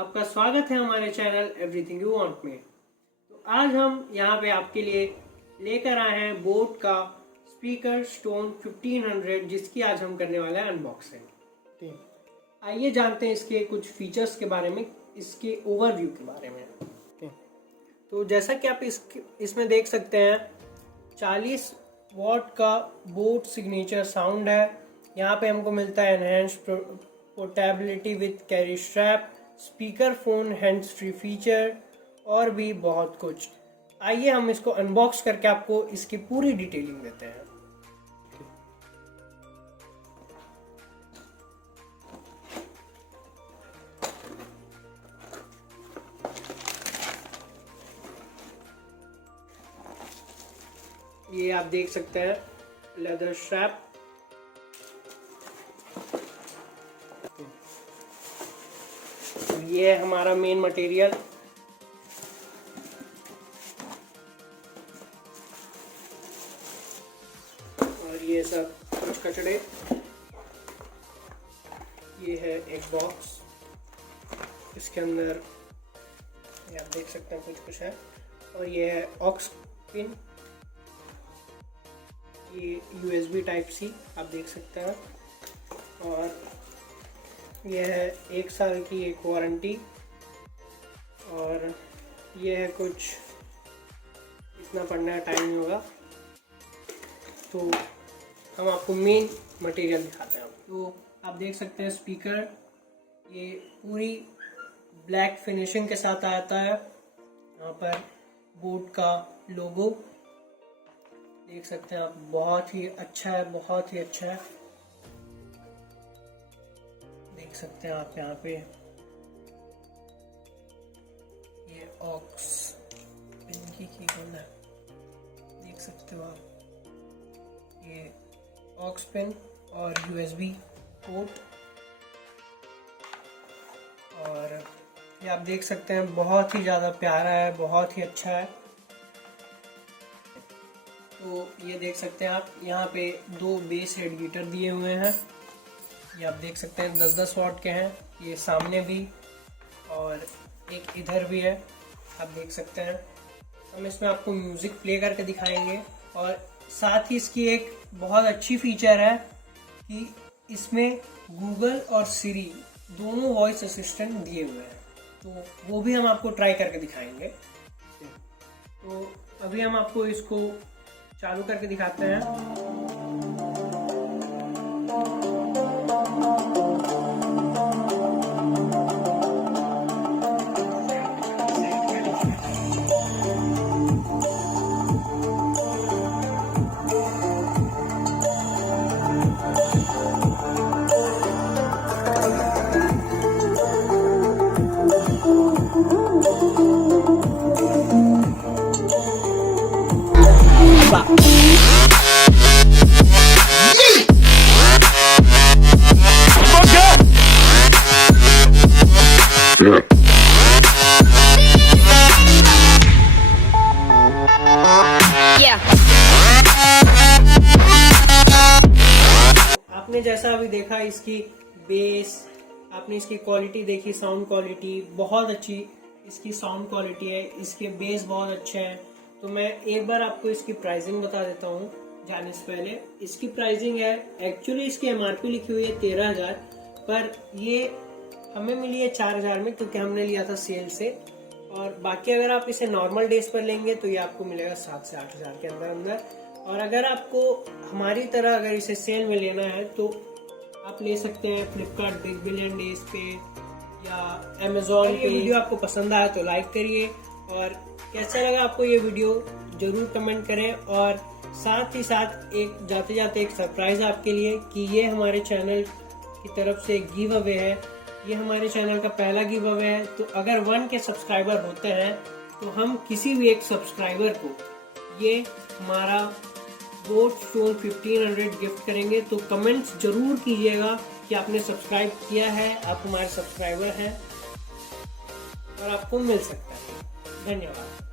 आपका स्वागत है हमारे चैनल एवरीथिंग यू वांट में। तो आज हम यहाँ पे आपके लिए लेकर आए हैं बोट का स्पीकर स्टोन 1500 जिसकी आज हम करने वाले हैं अनबॉक्सिंग। आइए जानते हैं इसके कुछ फीचर्स के बारे में, इसके ओवरव्यू के बारे में। तो जैसा कि आप इसमें देख सकते हैं 40 वॉट का बोट सिग्नेचर साउंड है। यहाँ पे हमको मिलता है enhanced portability with carry strap, speaker phone hands free feature और भी बहुत कुछ। आइए हम इसको अनबॉक्स करके आपको इसकी पूरी डिटेलिंग देते हैं। ये आप देख सकते हैं लेदर स्ट्रैप, ये है हमारा मेन मटेरियल। और ये सब कुछ कचड़े, ये है एक बॉक्स, इसके अंदर ये आप देख सकते हैं कुछ है। और ये है ऑक्स पिन, ये USB टाइप सी आप देख सकते हैं। और यह है 1 साल की एक वारंटी। और यह है कुछ इतना पढ़ने का टाइम नहीं होगा, तो हम आपको मेन मटेरियल दिखाते हैं। तो आप देख सकते हैं स्पीकर, ये पूरी ब्लैक फिनिशिंग के साथ आता है। यहाँ पर बोट का लोगो देख सकते हैं आप, बहुत ही अच्छा है, बहुत ही अच्छा है। देख सकते हैं आप यहाँ पे ये ऑक्स पिन की कीबोर्ड है, देख सकते हो आप। ये ऑक्स पिन और USB पोर्ट, और ये आप देख सकते हैं बहुत ही ज़्यादा प्यारा है, बहुत ही अच्छा है। तो ये देख सकते हैं आप, यहाँ पे 2 बेस हेड हीटर दिए हुए हैं। ये आप देख सकते हैं 10-10 वॉट के हैं, ये सामने भी और एक इधर भी है, आप देख सकते हैं। हम इसमें आपको म्यूज़िक प्ले करके दिखाएंगे। और साथ ही इसकी एक बहुत अच्छी फीचर है कि इसमें गूगल और सिरी दोनों वॉइस असिस्टेंट दिए हुए हैं, तो वो भी हम आपको ट्राई करके दिखाएंगे। तो अभी हम आपको इसको चालू करके दिखाते हैं। आपने जैसा अभी देखा इसकी बेस, आपने इसकी क्वालिटी देखी, साउंड क्वालिटी बहुत अच्छी इसकी साउंड क्वालिटी है, इसके बेस बहुत अच्छे हैं। तो मैं एक बार आपको इसकी प्राइसिंग बता देता हूँ जाने से पहले। इसकी प्राइसिंग है, एक्चुअली इसकी MRP लिखी हुई है 13,000, पर ये हमें मिली है 4,000 में, क्योंकि हमने लिया था सेल से। और बाकी अगर आप इसे नॉर्मल डेज पर लेंगे तो ये आपको मिलेगा 7 से 8,000 के अंदर अंदर। और अगर आपको हमारी तरह अगर इसे सेल में लेना है तो आप ले सकते हैं फ्लिपकार्ट बिग बिलियन डेज पे या अमेजोन पे। वीडियो आपको पसंद आया तो लाइक करिए, और कैसा लगा आपको ये वीडियो जरूर कमेंट करें। और साथ ही साथ एक जाते जाते एक सरप्राइज आपके लिए कि ये हमारे चैनल की तरफ से गिव अवे है, ये हमारे चैनल का पहला गिव अवे है। तो अगर 1 के सब्सक्राइबर होते हैं तो हम किसी भी एक सब्सक्राइबर को ये हमारा बोट स्टोन 1500 गिफ्ट करेंगे। तो कमेंट्स जरूर कीजिएगा कि आपने सब्सक्राइब किया है, आप हमारे सब्सक्राइबर हैं और आपको मिल सकता है। धन्यवाद।